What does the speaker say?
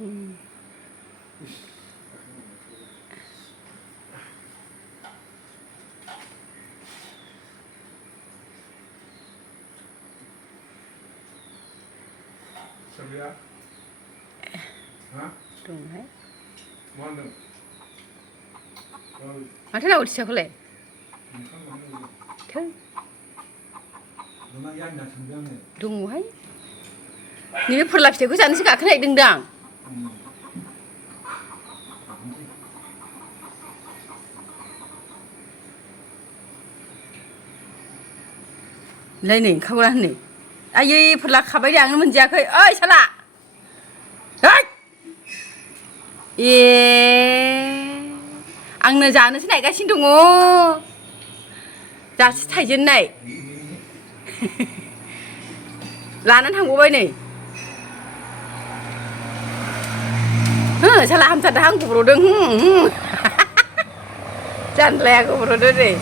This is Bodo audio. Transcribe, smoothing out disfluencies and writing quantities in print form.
Sebelah. Hah? Đúng đấy. Ngon được. Mà thế nào thì sao có lẽ? Thế. Đúng đấy. Nếu pwrla फिथाइखौ जानोसो गाखोनायदोंदां. Lai नै ओंखारबोना नै आयै pwrla खाबाय दे आंनो मोनजायाखै ओइ साला है ए आंनो जानोसो नायगासिनो दङ दासो थाइजेननाय लानानै थांबावबाय नै हो साला हामथारदों हां गब्र'दों जानलाया गब्र'दों नै